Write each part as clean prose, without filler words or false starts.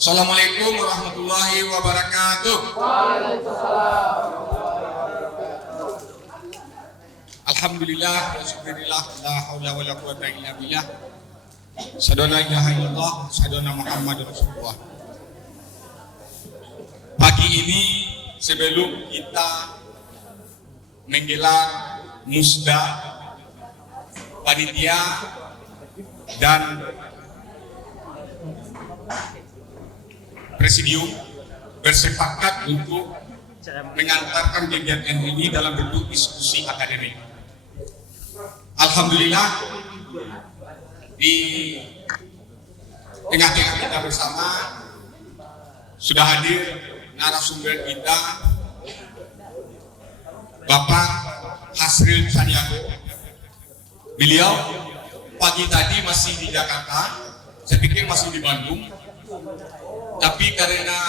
Assalamualaikum warahmatullahi wabarakatuh. Alhamdulillah wa syukurillah, la haula wala quwata illa billah. Asyhadu an la ilaha illallah, asyhadu anna Muhammadar Rasulullah. Pagi ini sebelum kita menggelar musda, panitia dan presidium bersepakat untuk mengantarkan kegiatan ini dalam bentuk diskusi akademik. Alhamdulillah di tengah-tengah kita bersama sudah hadir narasumber kita Bapak Hasril Caniago. Beliau pagi tadi masih di Jakarta, saya pikir masih di Bandung, tapi karena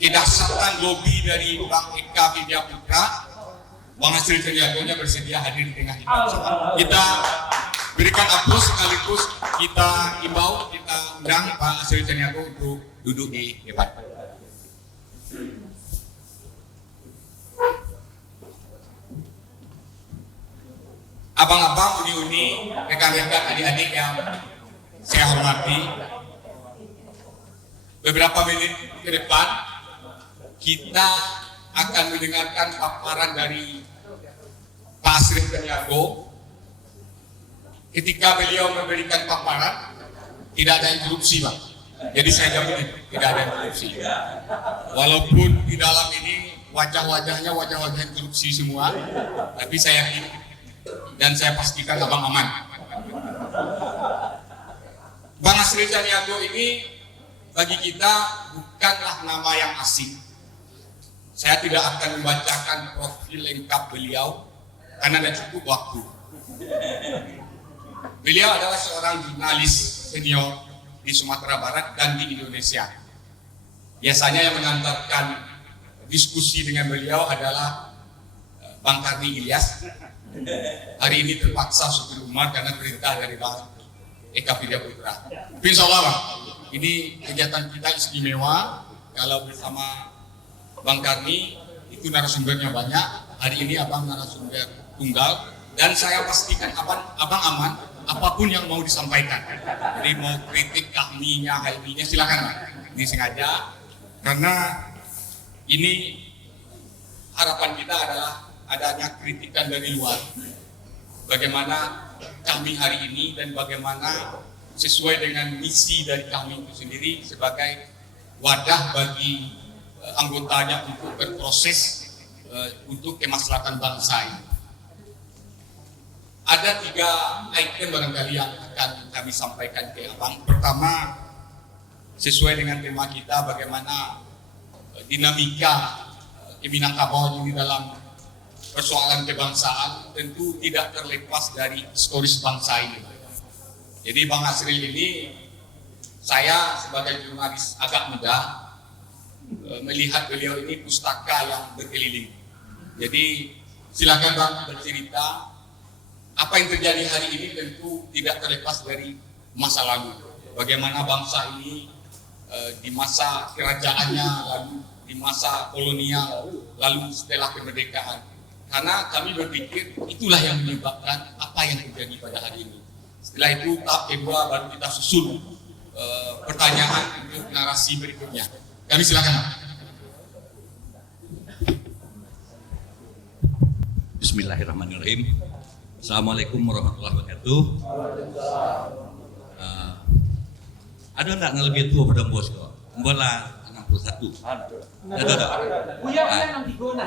kedahsyatan lobi dari Bang Eka Widya Putra, Bang Hasril Caniago-nya bersedia hadir di tengah kita. Kita berikan aplaus sekaligus kita imbau, kita undang Pak Hasril Caniago untuk duduk di depan. Abang-abang, uni-uni, rekan-rekan, adik-adik yang saya hormati, beberapa menit ke depan kita akan mendengarkan paparan dari Pak Hasril Caniago. Ketika beliau memberikan paparan, tidak ada interupsi, Pak. Jadi saya jamin tidak ada interupsi. Walaupun di dalam ini wajah-wajahnya wajah-wajah interupsi semua, tapi saya yakin dan saya pastikan abang aman. Bang Hasril Caniago ini bagi kita bukanlah nama yang asing. Saya tidak akan membacakan profil lengkap beliau karena tidak cukup waktu. Beliau adalah seorang jurnalis senior di Sumatera Barat dan di Indonesia. Biasanya yang mengantarkan diskusi dengan beliau adalah Bang Karni Ilyas. Hari ini terpaksa supir Umar karena perintah dari Bang Eka Widya Putra. Insya Allah, Bang, ini kegiatan kita istimewa. Kalau bersama Bang Karni itu narasumbernya banyak. Hari ini abang narasumber tunggal dan saya pastikan abang aman apapun yang mau disampaikan. Jadi mau kritik kahminya, halminya silakan, Bang. Ini sengaja karena ini harapan kita adalah adanya kritikan dari luar. Bagaimana kami hari ini dan bagaimana sesuai dengan misi dari kami itu sendiri sebagai wadah bagi anggotanya untuk berproses untuk kemaslahatan bangsa ini. Ada 3 item barangkali yang akan kami sampaikan ke abang. Pertama, sesuai dengan tema kita, bagaimana dinamika Minangkabau ini dalam persoalan kebangsaan tentu tidak terlepas dari historis bangsa ini. Jadi Bang Hasril ini, saya sebagai jurnalis agak muda melihat beliau ini pustaka yang berkeliling. Jadi silakan Bang bercerita apa yang terjadi hari ini, tentu tidak terlepas dari masa lalu. Bagaimana bangsa ini di masa kerajaannya, lalu di masa kolonial, lalu setelah kemerdekaan. Karena kami berpikir itulah yang menyebabkan apa yang terjadi pada hari ini. Setelah itu tahap kedua baru kita susun pertanyaan untuk narasi berikutnya. Kami silakan. Bismillahirrahmanirrahim. Assalamualaikum warahmatullahi wabarakatuh. Ada enggak yang lebih tua pada bos kok? Bola 61. Ada. Buya yang digona.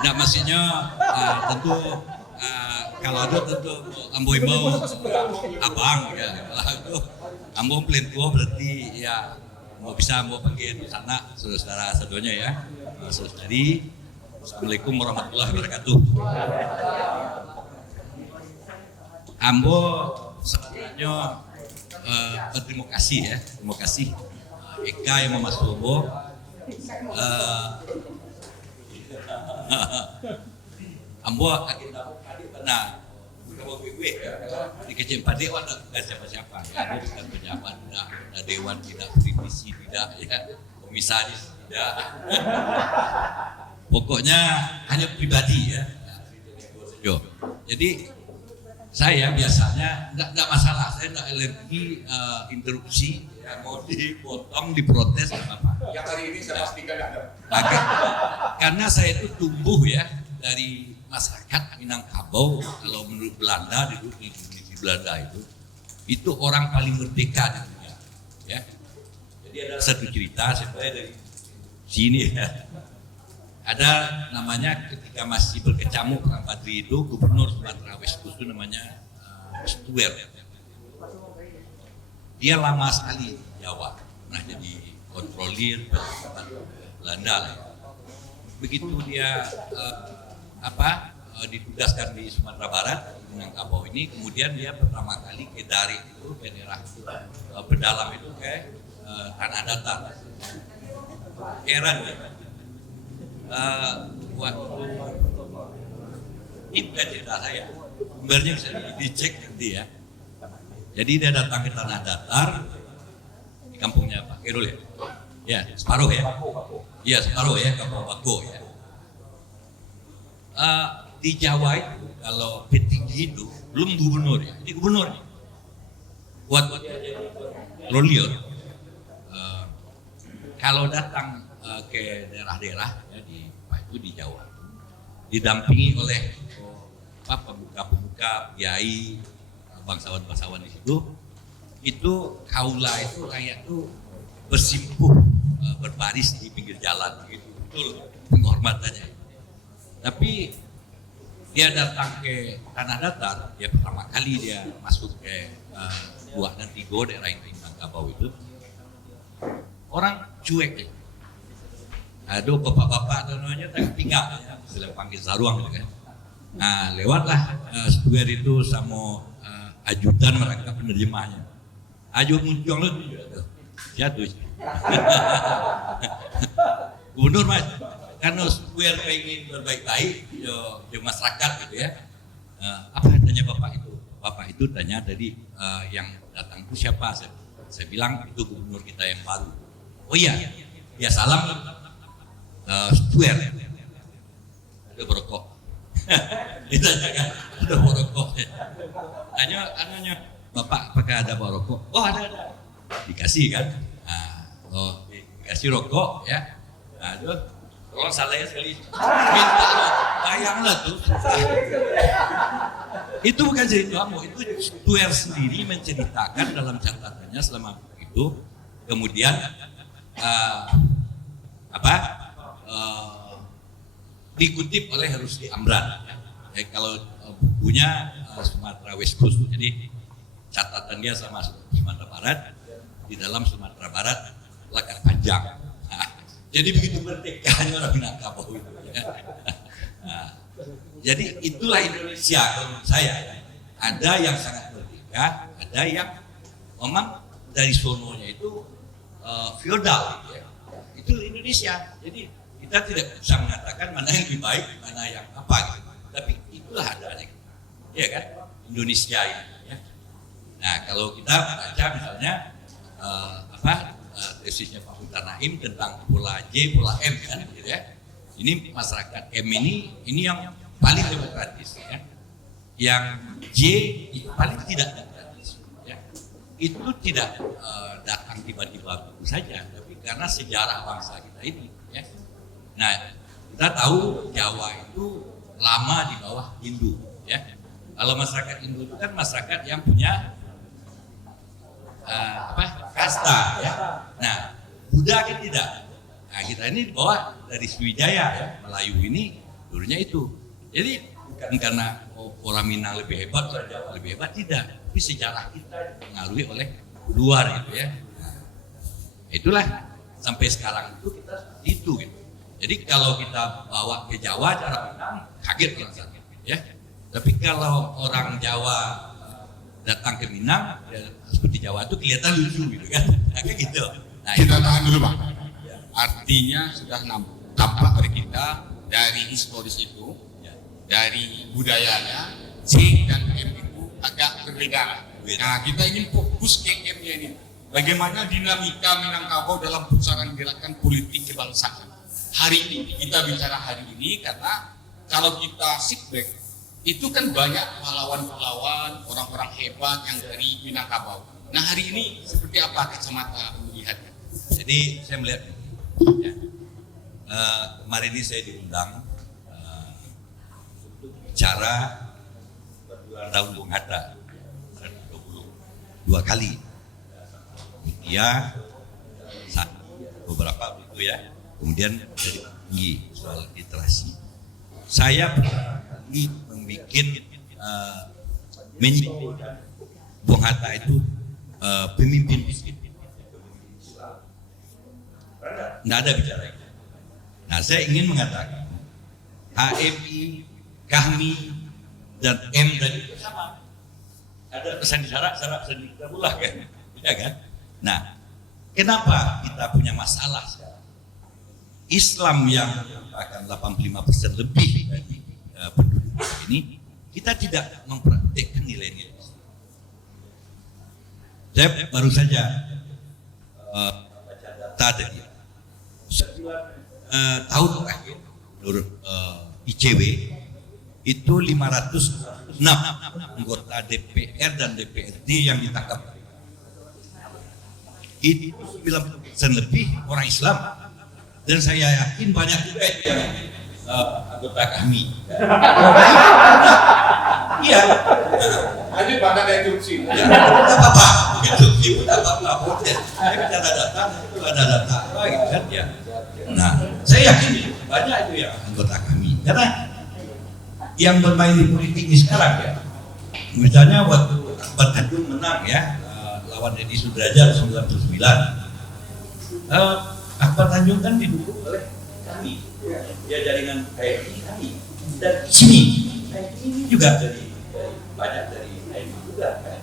Nah, maksudnya tentu kalau ada tentu ambo imbau abang ya. Kalau itu ambo pelin tua berarti ya mau bisa ambo panggil sana saudara saudanya ya. Saudari. Assalamualaikum warahmatullahi wabarakatuh. Ambo sebenarnya berterima kasih ya, terima kasih Eka yang memasuk Ambo. Ambo agenda benar kampung gue ya. Di Kecil Pade ada nggak siapa-siapa ya. Dia bukan pejabat, tidak dewan, tidak politisi, tidak ya, komisaris, tidak. Pokoknya hanya pribadi ya. Yo. Jadi saya biasanya nggak masalah, saya nggak alergi interupsi, ya, mau dipotong, diprotes nggak apa-apa. Yang hari ini saya pastikan ada. Karena saya itu tumbuh ya dari masyarakat Minangkabau. Kalau menurut Belanda dulu di Belanda itu orang paling merdeka di dunia. Ya. Jadi ada satu cerita saya dari sini ya. Ada namanya ketika masih berkecamuk Perang Padri itu gubernur Sumatera West itu namanya Stuer. Dia lama sekali di Jawa, nah jadi kontrolir Belanda lah. Begitu dia ditugaskan di Sumatera Barat, di Minangkabau ini, kemudian dia pertama kali ke Dari itu, ke daerah pedalam itu ke tanah datar. Heran ya. Waktu ini bukan cerita saya, sumbernya bisa dicek nanti ya. Jadi dia datang ke tanah datar di kampungnya Pak Kerul ya. Ya, Separuh ya. Iya, Separuh ya, Kampung Bako ya. Di Jawa itu kalau petinggi itu belum gubernur ya. Ini gubernur nih. Buat Lolior. Kalau datang ke daerah-daerah ya, di Jawa didampingi oleh pemuka-pemuka, kiai, bangsawan-bangsawan di situ. Itu kaula itu rakyat itu bersimpuh berbaris di pinggir jalan gitu, betul penghormatannya. Tapi dia datang ke tanah datar, dia pertama kali dia masuk ke Buah dan Tigo, daerah yang Minangkabau itu, orang cuek ya. Aduh, bapak-bapak namanya tak tinggal ya, istilah panggil saruang gitu kan. Nah, lewatlah Stuer itu sama ajudan mereka penerjemahnya. Aju muncul lu jatuh. Gubernur mas, karena Stuer pengen berbaik-baik di masyarakat gitu ya. Apa tanya bapak itu? Bapak itu tanya tadi yang datang itu siapa? Saya bilang itu gubernur kita yang baru. Oh iya, ya salam. Stuer ada berokok. Ditanyakan ada berokok. Tanya bapak apakah ada berokok? Oh ada. Dikasih kan? Nah, dikasih rokok ya. Aduh, tolong salahnya sekali. Minta lo, bayanglah tuh. Itu bukan cerita kamu, itu Stuer sendiri menceritakan dalam catatannya selama itu. Kemudian dikutip oleh Rusdi Amran. Kalau bukunya Sumatera West Coast, jadi catatan dia sama Sumatera Barat, di dalam Sumatera Barat Lekar Panjang. Nah, jadi begitu merdekanya orang Minangkabau itu. Jadi itulah Indonesia menurut saya. Ada yang sangat merdeka, ada yang memang dari sononya itu feodal. Gitu ya. Itu Indonesia. Jadi kita tidak bisa mengatakan mana yang lebih baik, mana yang apa gitu. Tapi itulah adanya. Iya kan? Indonesia ini ya. Nah, kalau kita baca misalnya tesisnya Pak Muhtar Naim tentang pola J, pola M kan gitu ya. Ini masyarakat M ini yang paling demokratis ya. Yang J itu paling tidak demokratis ya. Itu tidak datang tiba-tiba begitu saja, tapi karena sejarah bangsa kita ini ya. Nah, kita tahu Jawa itu lama di bawah Hindu ya. Kalau masyarakat Hindu itu kan masyarakat yang punya kasta ya. Nah, Buddha kan tidak. Nah, kita ini di bawah dari Sriwijaya ya. Melayu ini dulunya itu. Jadi bukan karena orang Minang lebih hebat, orang Jawa lebih hebat, tidak. Tapi sejarah kita dipengaruhi oleh luar gitu ya. Nah, itulah sampai sekarang itu kita seperti itu gitu. Jadi kalau kita bawa ke Jawa cara Minang kaget ya. Tapi kalau orang Jawa datang ke Minang ya, seperti Jawa itu kelihatan lucu gitu kan. Nah, kayak gitu. Nah, Kita tahan dulu Pak. Artinya sudah tampak dari kita dari historis itu, dari budayanya, C dan M itu beda lah. Nah, kita ingin fokus ke M-nya ini. Bagaimana dinamika Minangkabau dalam pusaran gerakan politik kebangsaan. Hari ini, kita bicara hari ini karena kalau kita sit back, itu kan banyak pahlawan-pahlawan, orang-orang hebat yang dari Minangkabau. Nah, hari ini seperti apa kacamata melihatnya? Jadi saya melihat ya, kemarin ini saya diundang untuk bicara berulang tahun Bung Hatta 22 kali. Dia beberapa itu ya, kemudian dari tinggi soal literasi. Saya ini membuat menyebutkan Bung Hatta itu pemimpin miskin. Tidak ada bicara itu. Nah, saya ingin mengatakan HMI, kami, dan M tadi itu sama. Ada pesan syarat sendiri pula kan, ya kan? Nah, kenapa kita punya masalah sekarang? Islam yang akan 85% lebih dari penduduk ini, kita tidak mempraktikkan nilai-nilai Islam. Saya baru saja baca data dari tahun terakhir menurut ICW itu 506 anggota DPR dan DPRD yang ditangkap. Itu 90% lebih orang Islam, dan saya yakin banyak juga yang anggota kami. Iya. Lanjut pada interupsi. Ya, tidak apa-apa. Begitu, ibu tidak apa-apa. Saya bicara data, itu ada data. Gitu kan ya. Nah, saya yakin banyak itu yang anggota kami. Karena yang bermain di politik ini sekarang ya, misalnya waktu Akbar Tanjung menang ya, lawan Deddy Sudrajat 99. Akbar Tanjung kan didukung oleh kami, ya jaringan KMI kami, dan sini ini juga dari banyak dari KMI juga kan,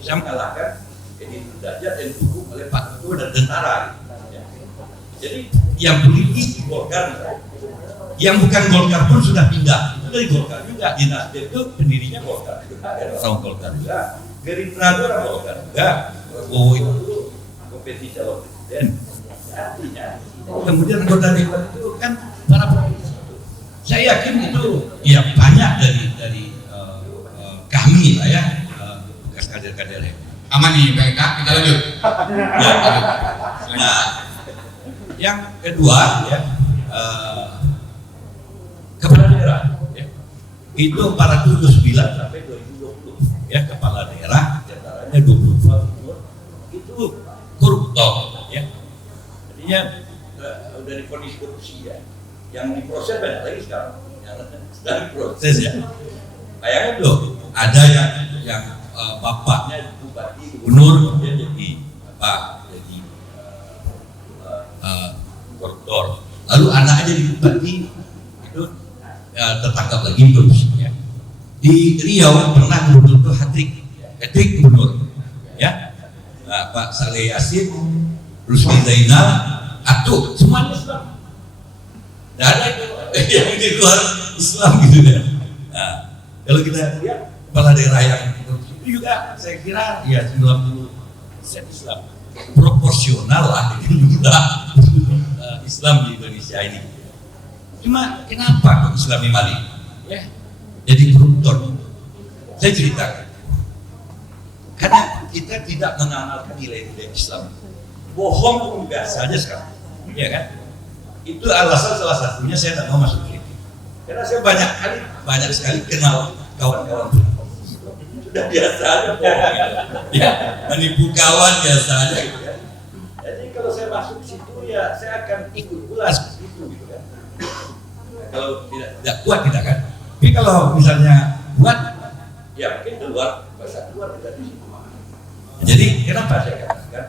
bisa mengalahkan Deddy Sudrajat yang didukung oleh Pak Ketua dan tentara. Ya. Jadi yang politik Golkar, yang bukan Golkar pun sudah pindah. Itu dari Golkar juga. Di Nasdem itu pendirinya Golkar juga, ada orang Golkar juga. Gerindra itu orang Golkar juga. Prabowo itu kompetisi calon presiden. Artinya, kemudian anggota dewan itu kan para politisi. Saya yakin itu ya banyak dari kami lah ya, bekas kader-kader. Aman nih, baik, kita lanjut. Ya, nah, yang kedua ya, kepala daerah ya, itu 429 sampai 2020 ya, kepala daerah diantaranya 22 itu koruptor ya, artinya udah divonis korupsi ya, yang diproses banyak lagi sekarang, yang sedang diproses ya. Bayangin loh, ada yang bapaknya bupati gubernur dia jadi apa, jadi koruptor, lalu anaknya jadi bupati itu tertangkap lagi korupsinya. Di Riau pernah gubernur itu hat-trick gubernur ya, Pak Saleh Yasin, Rusli Zainal, Atuk, semuanya Islam. Tidak ada itu yang di luar Islam gitu kan. Nah, kalau kita lihat kepala daerah yang korupsi itu juga saya kira ya 90% Islam, proporsional lah dengan jumlah Islam di Indonesia ini. Cuma kenapa kok Islami Mali ya jadi koruptor? Saya ceritakan, karena kita tidak mengamalkan nilai-nilai Islam. Bohong pun biasa aja sekarang, ya kan? Itu alasan salah satunya saya tidak mau masuk politik. Karena saya banyak sekali kenal kawan-kawan sudah biasa aja bohong gitu. Ya, menipu kawan biasa aja gitu kan. Jadi kalau saya masuk ke situ ya saya akan ikut ulas ke situ gitu kan. Kalau tidak kuat tidak kan. Tapi kalau misalnya kuat ya mungkin keluar kita di situ. Jadi kenapa saya katakan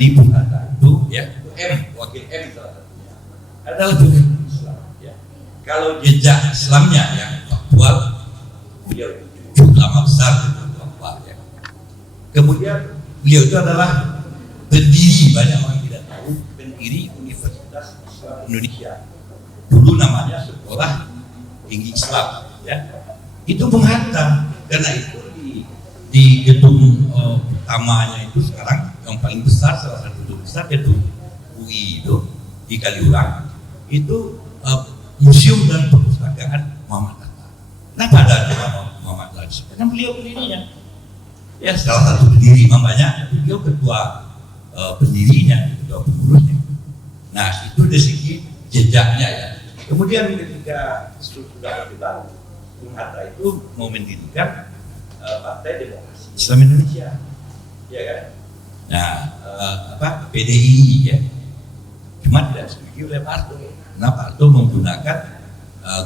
di Bung Hatta itu ya M, wakil M salah satunya adalah juga Islam ya. Kalau jejak Islamnya yang faktual beliau itu ulama besar Papua ya. Kemudian beliau itu adalah pendiri, banyak orang tidak tahu, pendiri Universitas Islam Indonesia. Dulu namanya Sekolah Tinggi Islam ya. Itu Bung Hatta, karena itu di di gedung utamanya itu sekarang yang paling besar, salah satu gedung besar gedung UI itu di Kaliurang itu museum dan perpustakaan Muhammad Hatta. Kenapa ada nama Muhammad Hatta? Karena beliau pendirinya. Ya salah satu pendiri, makanya beliau ketua pendirinya, ketua pengurusnya. Nah itu dari segi jejaknya ya. Kemudian ketika sudah kita Bung Hatta itu mau mendirikan Partai Demokrasi Islam Indonesia, ya kan? Nah, PDI ya, cuma tidak disetujui oleh Pak Harto. Nah, Pak Harto menggunakan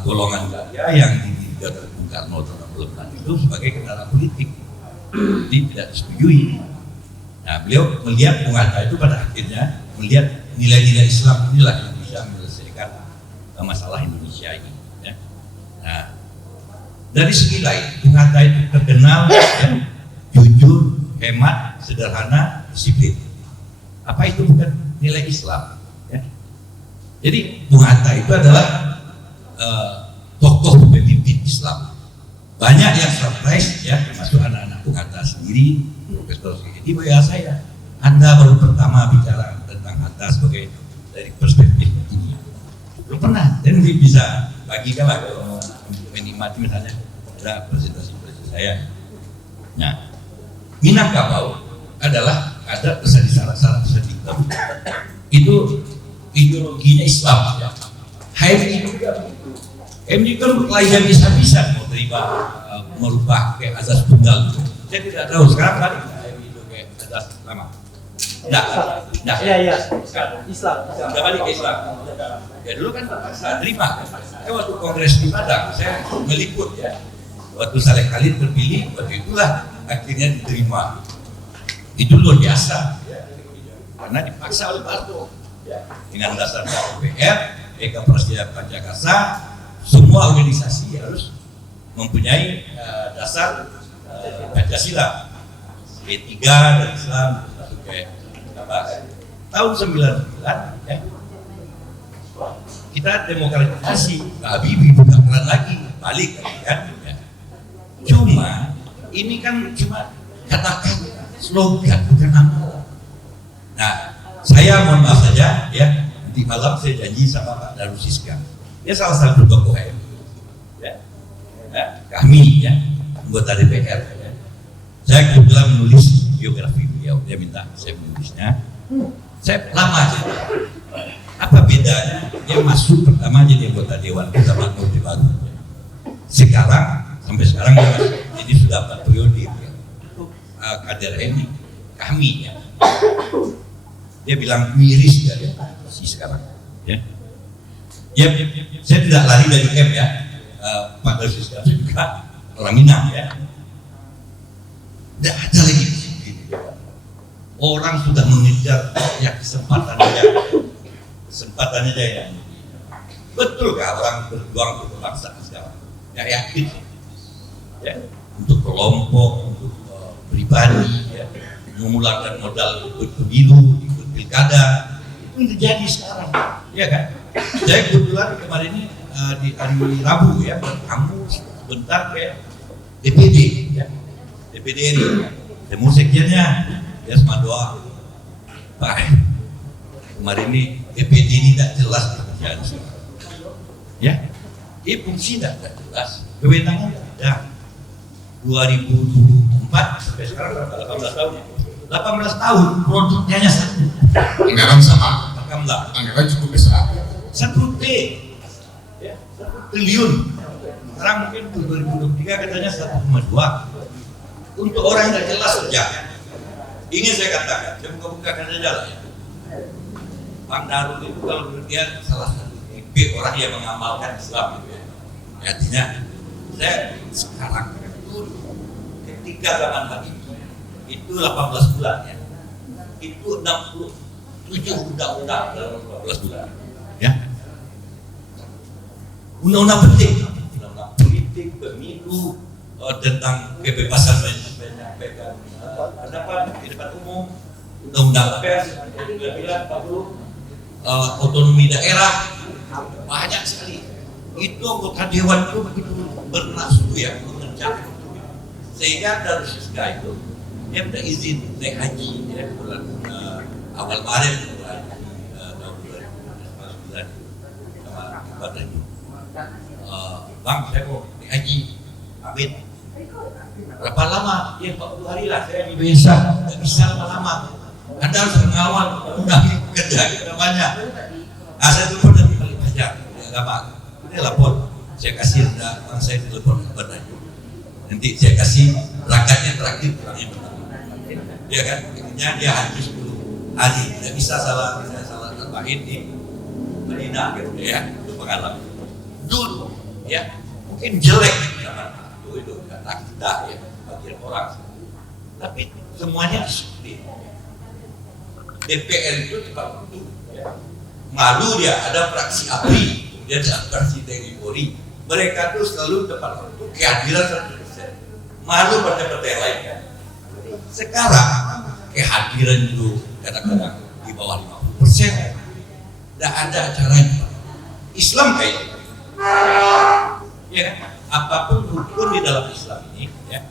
golongan gaya yang didirikan oleh Bung Karno tahun 66 itu sebagai kendaraan politik, jadi tidak disetujui. Nah, beliau melihat Bung Hatta itu pada akhirnya melihat nilai-nilai Islam inilah yang bisa menyelesaikan masalah Indonesia ini. Ya. Nah, dari segi lain, Bung Hatta itu terkenal ya, jujur, hemat, sederhana, disiplin. Apa itu bukan nilai Islam? Ya. Jadi Bung Hatta itu adalah tokoh pemimpin Islam. Banyak yang surprise ya, termasuk anak-anak Bung Hatta sendiri, Profesor Syedi Boya saya. Anda baru pertama bicara tentang Hatta sebagai dari perspektif ini. Belum pernah, dan bisa bagikan lah kalau menikmati misalnya ada presentasi saya. Nah, Minangkabau adalah ada pesan di salah pesan itu ideologinya Islam ya. HMI juga begitu. HMI kan berkelahi habis-habisan mau terima merubah ke azas tunggal. Saya tidak tahu sekarang kan HMI itu kayak azas lama. Iya. Islam. Udah balik ke Islam. Ya dulu kan saya terima. Saya waktu kongres di Padang, saya meliput ya. Waktu Saleh Khalid terpilih, waktu itulah akhirnya diterima. Itu luar biasa. Ya. Karena dipaksa oleh Pak Harto. Ya. Dengan dasar KPR, Eka Prasetya Pancakasa, semua organisasi harus mempunyai dasar Pancasila. P3 dan Islam tahun 99 ya, kita demokratisasi, Habibie buka keran lagi, balik kan ya. Cuma ini kan cuma katakan slogan bukan amal. Nah, saya mohon maaf saja ya, nanti malam saya janji sama Pak Darusiska, dia salah satu tokoh ya, kami ya anggota DPR ya. Saya kebetulan menulis biografi beliau, dia minta saya menulisnya. Saya lama aja. Apa bedanya? Dia masuk pertama jadi anggota dewan bersama Orde Baru. Sekarang sampai sekarang dia masih, jadi sudah 4 periode ya. Kader ini kami ya. Dia bilang miris dari si sekarang. Ya. Ya, saya tidak lari dari M ya. Pak Darusi sekarang juga orang Minang ya. Tidak ada lagi disiplin. Orang sudah mengejar ya kesempatan aja ya. Betulkah orang berjuang untuk bangsa sekarang? Ya yakin ya, untuk kelompok, untuk pribadi ya, memulangkan modal ikut pemilu, ikut pilkada, itu terjadi sekarang ya kan? Saya kebetulan kemarin ini di hari Rabu ya, bertamu sebentar ke DPD ya, DPD RI ya. Temu sekjennya ya, sama doa Pak, kemarin ini DPD ini tidak jelas pekerjaan ya, fungsi tidak jelas, kewenangan tidak ada. 2024 sampai sekarang berapa? 18 tahun ya? 18 tahun, produknya hanya satu. Anggaran sama, anggaran cukup besar. 1 T ya, 1 triliun. Sekarang mungkin 2023 katanya 1,2. Untuk orang yang tidak jelas saja. Ingin saya katakan, saya buka-bukakan saja lah ya. Bang Darul itu kalau menurut dia salah satu tipe orang yang mengamalkan Islam gitu ya. Artinya, saya sekarang ketika zaman pagi itu 18 bulan ya. Itu 67 undang-undang dalam 12 bulan. Ya. Undang-undang penting, undang-undang politik, pemilu, tentang kebebasan menyampaikan pendapat di depan umum, undang-undang pers, otonomi daerah, banyak sekali. Itu anggota dewan itu begitu bernafsu ya untuk mencari Sehingga dari Siska itu dia minta izin naik haji ya, bulan awal Maret tahun 2009 sama badan Bang, saya mau naik haji, amin. Berapa lama? Ya 40 hari lah, saya di desa, nggak bisa lama-lama. Anda harus mengawal, undang kerja namanya. Saya telepon dari balik pajak, ya gampang. Ini lapor, saya kasih saya telepon kepada nanti saya kasih rakatnya terakhir ya kan, akhirnya dia haji 10 hari, tidak bisa saya salah tambahin di Medina gitu ya, itu pengalaman. Dulu ya, mungkin jelek zaman itu kata kita ya, bagian orang, tapi semuanya disiplin. DPR itu tempat untuk ya. Malu dia, ada fraksi APRI, dia ada fraksi TNI Polri, mereka tuh selalu tempat untuk kehadiran 100%. Malu partai-partai lain kan. Sekarang kehadiran itu kadang-kadang di bawah 50%. Tidak ada acaranya. Islam kayak gitu. Ya kan? Apapun rukun di dalam Islam ini, ya,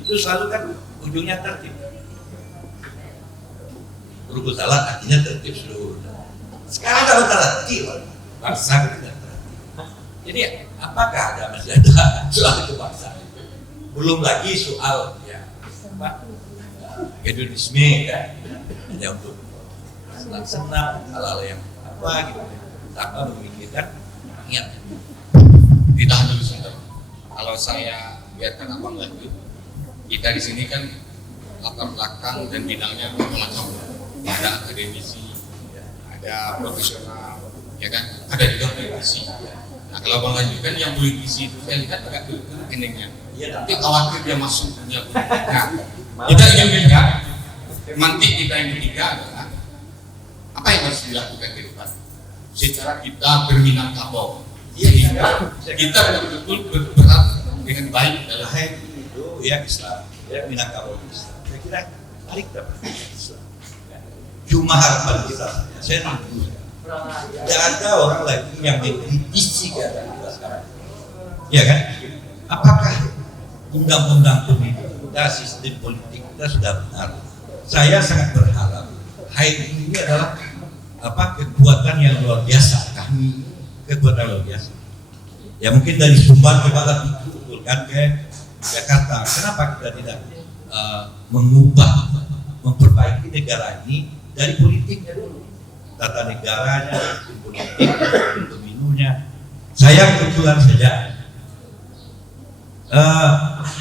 itu selalu kan ujungnya tertib. Rukun salat artinya tertib seluruh. Sekarang kalau tertib, bangsa tidak tertib. Jadi apakah masih ada soal kebangsaan? Belum lagi soal ya hedonisme ya, ada untuk senang-senang hal-hal yang apa gitu, tanpa memikirkan rakyat. Ditahan dulu sebentar. Kalau saya biarkan abang lagi, kita di sini kan latar belakang dan bidangnya macam-macam. Ada akademisi, ada profesional, ya kan, ada juga politisi. Nah kalau bang Laju kan yang politisi itu saya lihat agak endingnya. Tapi khawatir dia masuk dunia politik. Nah, kita ingin melihat mantik kita yang ketiga adalah apa yang harus dilakukan ke depan secara kita berminangkabau. Kita betul-betul berperan dengan baik dalam itu ya Islam, ya Minangkabau Islam. Saya kira mari kita Islam. Cuma harapan kita, saya tidak ada orang lagi yang mengkritisi keadaan kita sekarang. Ya kan? Apakah undang-undang pemilu kita, sistem politik kita sudah benar? Saya sangat berharap hari ini adalah kekuatan yang luar biasa. Kami kekuatan luar biasa. Ya mungkin dari Sumbar ke Barat itu betulkan ke Jakarta. Kenapa kita tidak mengubah, memperbaiki negara ini dari politiknya dulu, tata negaranya, politik, pemilunya. Saya kebetulan saja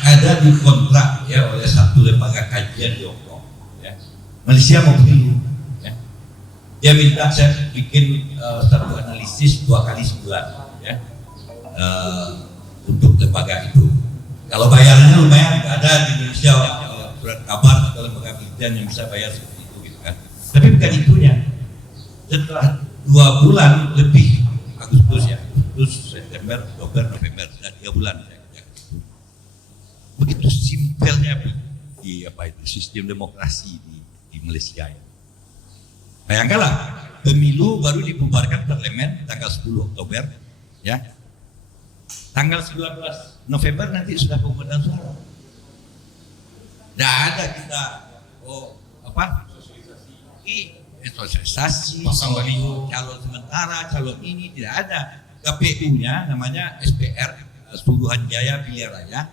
ada di kontrak ya oleh satu lembaga kajian di Hong Kong. Ya. Malaysia mau pemilu. Ya. Dia minta saya bikin satu analisis 2 kali sebulan. Ya. Untuk lembaga itu. Kalau bayarannya lumayan, nggak ada di Indonesia surat kabar atau lembaga penelitian yang bisa bayar seperti itu gitu kan. Tapi bukan itunya. Setelah 2 bulan lebih, Agustus ya, Agustus, September, Oktober, November, sudah 3 bulan saya kerjakan itu. Begitu simpelnya di sistem demokrasi di Malaysia ya. Bayangkanlah, pemilu baru dibubarkan parlemen tanggal 10 Oktober, ya. Tanggal 19 November nanti sudah pemungutan suara. Tidak ada kita sosialisasi, pasang baliho, calon sementara, calon ini tidak ada. KPU-nya namanya SPR, Suruhanjaya Pilihan Raya,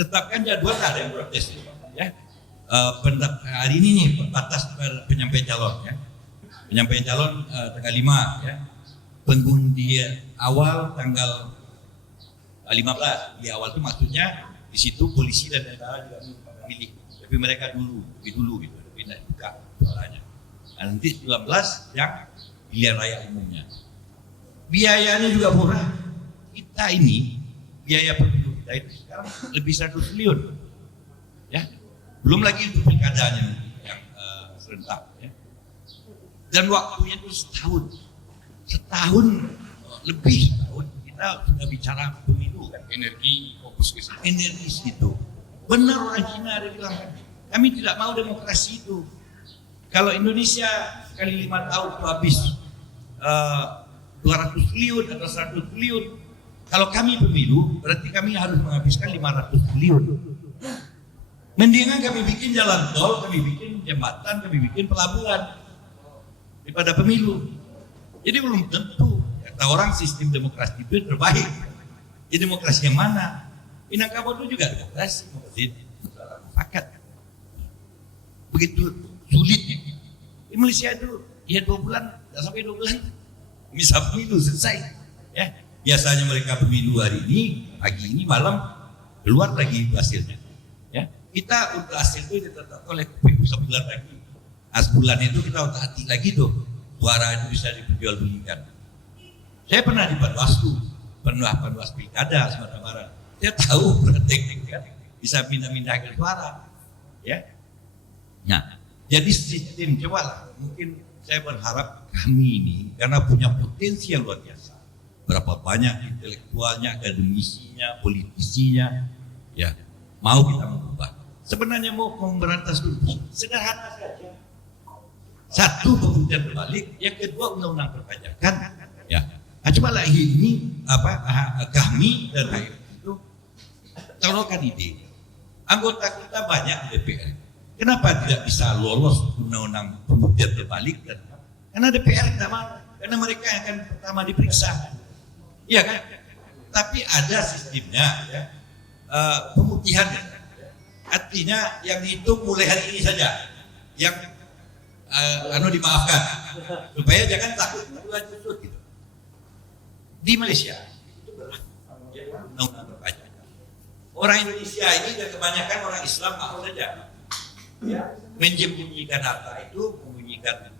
tetapkan jadwal, ada yang protes ya. Hari ini nih batas penyampaian calon ya. Penyampaian calon tanggal 5 ya. Pengundian awal tanggal 15. Di awal itu maksudnya di situ polisi dan tentara juga memilih. Tapi mereka lebih dulu gitu, lebih tidak buka suaranya. Nah, nanti 19 yang pilihan raya umumnya. Biayanya juga murah. Kita ini biaya pemilu kita itu sekarang lebih 100 triliun. Ya. Belum lagi untuk pilkadanya yang serentak ya. Dan waktunya itu setahun lebih tahun kita sudah bicara pemilu kan. energi fokus ke sana. Energi itu benar, orang Cina ada bilang kami tidak mau demokrasi itu. Kalau Indonesia sekali 5 tahun itu habis 200 triliun atau 100 triliun, kalau kami pemilu berarti kami harus menghabiskan 500 triliun. Mendingan kami bikin jalan tol, kami bikin jembatan, kami bikin pelabuhan daripada pemilu. Jadi belum tentu kata orang sistem demokrasi itu terbaik. Ya, demokrasi yang mana? Minangkabau itu juga demokrasi, mufakat. Begitu sulitnya. Di Malaysia itu ya 2 bulan, tidak sampai 2 bulan bisa pemilu selesai. Ya, biasanya mereka pemilu hari ini, pagi ini, malam keluar lagi hasilnya. Ya, kita untuk hasil itu ditetapkan oleh KPU sebulan lagi. Sebulan itu kita otak-atik lagi tuh, suara itu bisa diperjualbelikan. Saya pernah di Panwaslu, Panwas Pilkada Sumatera Barat. Saya tahu praktek kan, bisa pindah-pindahkan suara. Ya, nah, jadi sistem coba lah. Mungkin saya berharap kami ini karena punya potensi yang luar biasa. Berapa banyak intelektualnya, akademisinya, politisinya, ya mau kita mengubah. Sebenarnya mau memberantas korupsi sederhana saja. Satu, pembuktian terbalik, yang kedua undang-undang perpajakan. Ya, nah, coba lah ini kami dan rakyat itu taruhkan ide. Anggota kita banyak di DPR. Kenapa tidak bisa lolos undang-undang pembuktian terbalik? Karena DPR tidak mau. Karena mereka yang akan pertama diperiksa. Iya kan? Tapi ada sistemnya, ya. Pemutihannya. Artinya yang itu mulai hari ini saja. Yang dimaafkan. Supaya jangan takut berlanjut gitu. Di Malaysia itu berlaku undang-undang perpajakan. Orang Indonesia ini dan kebanyakan orang Islam mau saja. Ya, menyembunyikan harta itu, menyembunyikan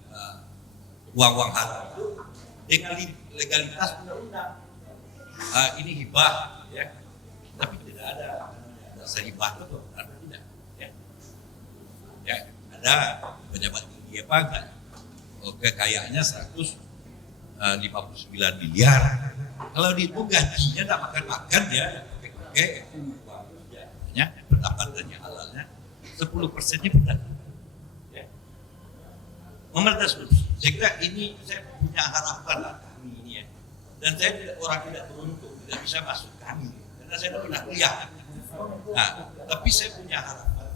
uang-uang haram itu dengan legalitas undang-undang. Ini hibah, ya, tapi tidak ada dasar hibah itu, atau tidak, ya. Ya, ada pejabat tinggi apa enggak? Kekayaannya 159 miliar. Kalau dihitung gajinya tak makan-makan ya, ya, pendapatannya halalnya 10%-nya pendapatan. Ya. Memberantas korupsi. Saya kira ini saya punya harapan lah kami ini ya. Dan saya orang tidak beruntung, tidak bisa masuk kami karena saya tidak pernah kuliah. Nah, tapi saya punya harapan.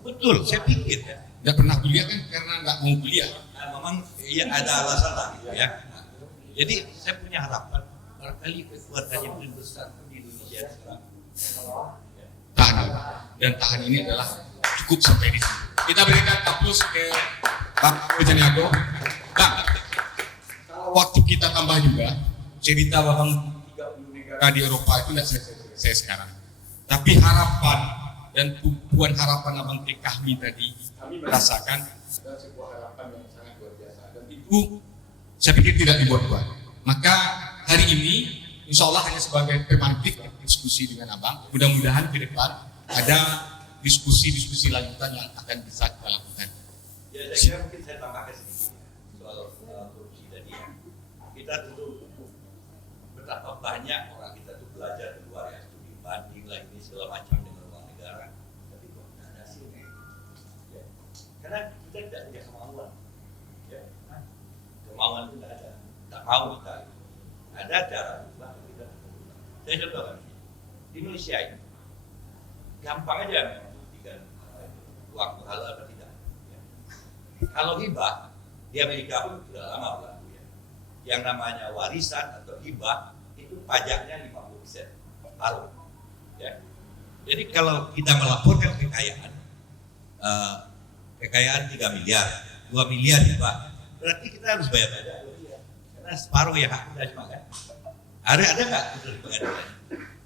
Betul, saya pikir ya. Tidak pernah kuliah kan karena nggak mau kuliah. Nah, memang ya ada alasan lah gitu ya. Nah, jadi saya punya harapan barangkali kekuatan yang paling besar di Indonesia sekarang. Tahan, dan tahan ini adalah cukup sampai di sini. Kita berikan aplaus ke Bang Wijanyago. Bang, kalau waktu kita tambah juga, cerita Bang 30 negara di Eropa itu tidak selesai sekarang. Tapi harapan dan tumpuan harapan Abang T. Kahmi tadi kami merasakan adalah sebuah harapan yang sangat luar biasa. Dan itu saya pikir tidak dibuat-buat. Maka hari ini insya Allah hanya sebagai pemantik diskusi dengan Abang. Mudah-mudahan ke depan ada diskusi-diskusi lanjutan yang akan bisa kita lakukan. Ya, saya kira mungkin saya tambahkan sedikit soal korupsi tadi ya. Kita tentu betapa banyak orang kita tuh belajar di luar ya, studi banding lah ini segala macam dengan uang negara, tapi kok tidak ada hasilnya. Ya. Karena kita tidak punya kemauan. Ya. Kemauan itu tidak ada. Tak mau kita. Ada cara berubah, kita berubah. Saya contohkan di Malaysia ini gampang aja membuktikan uang halal atau tidak. Ya. Kalau hibah di Amerika pun sudah lama berlaku ya. Yang namanya warisan atau hibah itu pajaknya 50%, paruh. Ya. Jadi kalau kita melaporkan kekayaan 3 miliar, 2 miliar hibah, berarti kita harus bayar pajak. Karena separuh yang hak kita cuma kan. Ada nggak itu di pengadilan?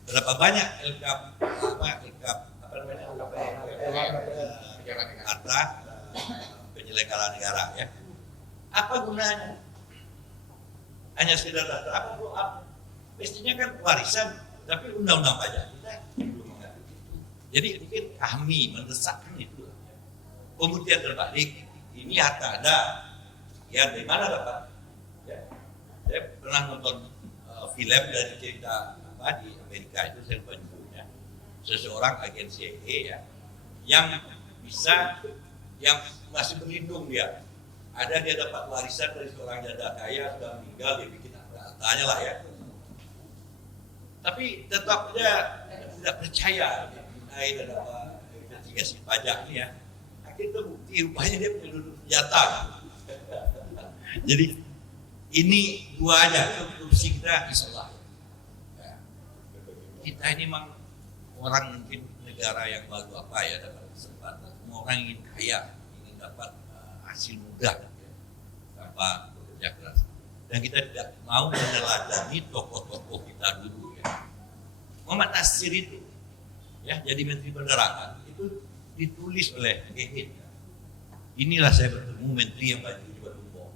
Berapa banyak harta penyelenggara negara ya? Apa gunanya? Hanya sekedar data apa? Mestinya kan warisan, tapi undang-undang pajak kita belum mengatur itu. Jadi mungkin kami mendesakkan itu. Pembuktian terbalik, ini harta Anda, ya dari mana dapat? Ya. Saya pernah nonton film dari cerita di Amerika itu saya lupa judulnya, seseorang agen CIA ya, yang bisa, yang masih berlindung dia, ada dia dapat warisan dari seorang janda kaya sudah meninggal, dia bikin hartanya lah ya, tapi tetap dia tidak percaya dia dan apa kasih pajak nih ya. Akhirnya bukti rupanya dia penduduk senjata. Jadi ini dua aja korupsi kita Islam. Ya. Kita ini memang orang mungkin negara yang baru apa ya dapat kesempatan. Semua orang ingin kaya, ingin dapat hasil mudah tanpa bekerja keras. Dan kita tidak mau meneladani tokoh-tokoh kita dulu ya. Muhammad Nasir itu ya jadi Menteri Penerangan itu ditulis oleh Gehit. Inilah saya bertemu menteri yang baju juga umum.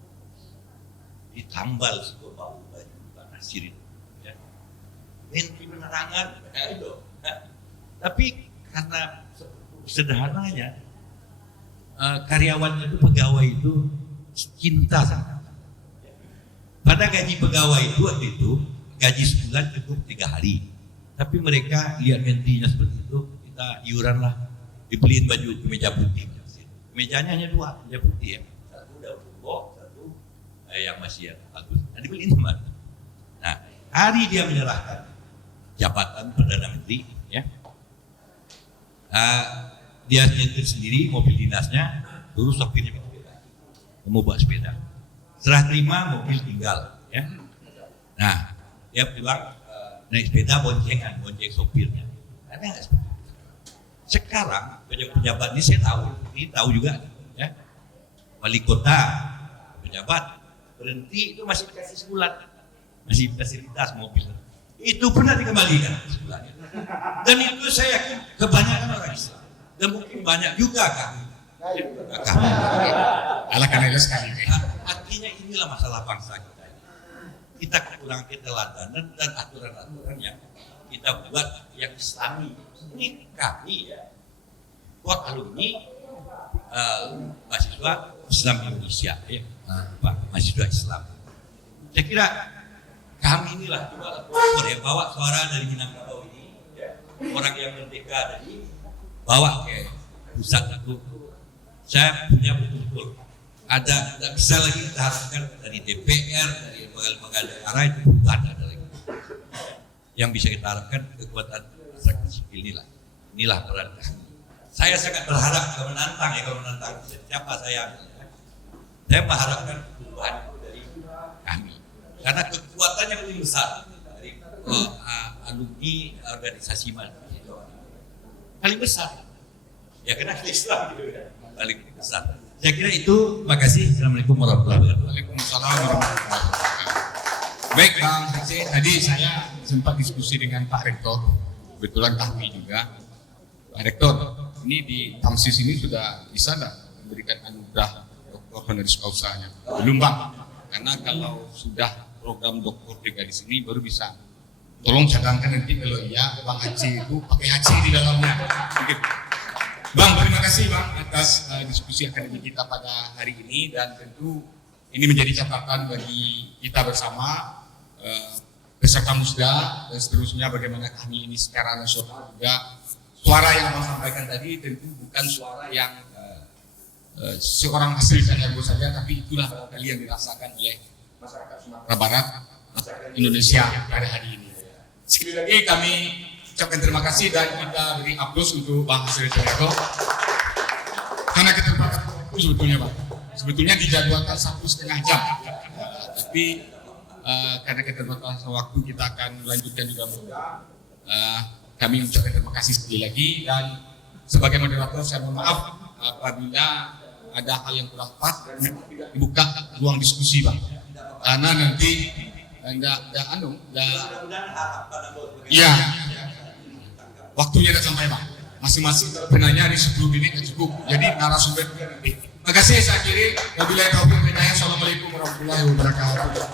Ditambal sebuah baju Pak Nasir itu. Ya. Menteri Penerangan, itu. Nah, tapi karena sederhananya karyawannya itu pegawai itu cinta sama. Pada gaji pegawai itu waktu itu gaji sebulan cukup 3 hari. Tapi mereka lihat menterinya seperti itu, kita iuran lah, dibeliin baju kemeja putih. Kemejanya hanya 2, kemeja putih ya. Satu udah berubah, satu yang masih yang bagus. Nah, dibeliin teman. Nah, hari dia menyerahkan jabatan Perdana Menteri, ya. Dia nyetir sendiri mobil dinasnya, terus sopirnya sepeda, mau bawa sepeda. Serah terima mobil tinggal, ya. Nah, dia bilang naik sepeda bonceng sopirnya. Ada nggak seperti itu? Sekarang pejabat ini saya tahu juga, ya. Wali kota, pejabat berhenti itu masih dikasih sebulan, masih fasilitas mobil. Itu pernah dikembalikan sebulan. Dan itu saya yakin kebanyakan orang Islam dan mungkin banyak juga kami. Ala karena sekali. Artinya inilah masalah bangsa kita ini. Kita kekurangan keteladanan dan aturan-aturan yang kita buat yang Islami. Ini kami ya, buat alumni mahasiswa Islam Indonesia, ya, Pak, mahasiswa Islam. Saya kira kami inilah coba ya, bawa suara dari Minangkabau ini, ya, orang yang merdeka dari bawa ke pusat itu. Saya punya betul-betul ada, tidak bisa lagi kita harapkan dari DPR, dari lembaga-lembaga negara itu bukan ada lagi. Yang bisa kita harapkan kekuatan masyarakat sipil inilah peran kami. Saya sangat berharap kalau menantang siapa saya mengharapkan perubahan dari kami karena kekuatannya paling besar dari alumni organisasi mahasiswa paling besar ya karena Islam gitu ya paling besar. Saya kira itu. Terima kasih. Assalamualaikum warahmatullahi wabarakatuh. Waalaikumsalam warahmatullahi wabarakatuh. Baik Bang Aceh, tadi saya sempat diskusi dengan Pak Rektor, kebetulan kami juga. Pak Rektor, ini di Tamsis ini sudah bisa nggak memberikan anugerah doktor honoris causa-nya? Belum Bang, karena kalau sudah program doktor tiga di sini baru bisa. Tolong cadangkan nanti kalau iya Bang Aceh itu pakai HC di dalamnya. Oke. Bang, terima kasih Bang atas diskusi akademik kita pada hari ini dan tentu ini menjadi catatan bagi kita bersama peserta musda dan seterusnya bagaimana kami ini secara nasional juga suara yang Bang sampaikan tadi tentu bukan suara yang seorang hasil Sandiaga saja, tapi itulah barangkali yang dirasakan oleh masyarakat Sumatera Barat, masyarakat Indonesia pada hari ini. Sekali lagi kami ucapkan terima kasih dan kita beri aplaus untuk Bang Hasil Sandiaga karena keterbatasan waktu sebetulnya Bang. Sebetulnya dijadwalkan 1,5 jam, tapi karena keterbatasan waktu kita akan lanjutkan juga. Kami ucapkan terima kasih sekali lagi dan sebagai moderator saya mohon maaf apabila ada hal yang kurang pas dibuka ruang diskusi Bang. Karena nanti iya waktunya sudah sampai Bang. Masing-masing penanya di 10 menit cukup. Jadi narasumber nanti. Terima kasih saya akhiri. Wabillahi taufiq wal hidayah. Assalamualaikum warahmatullahi wabarakatuh.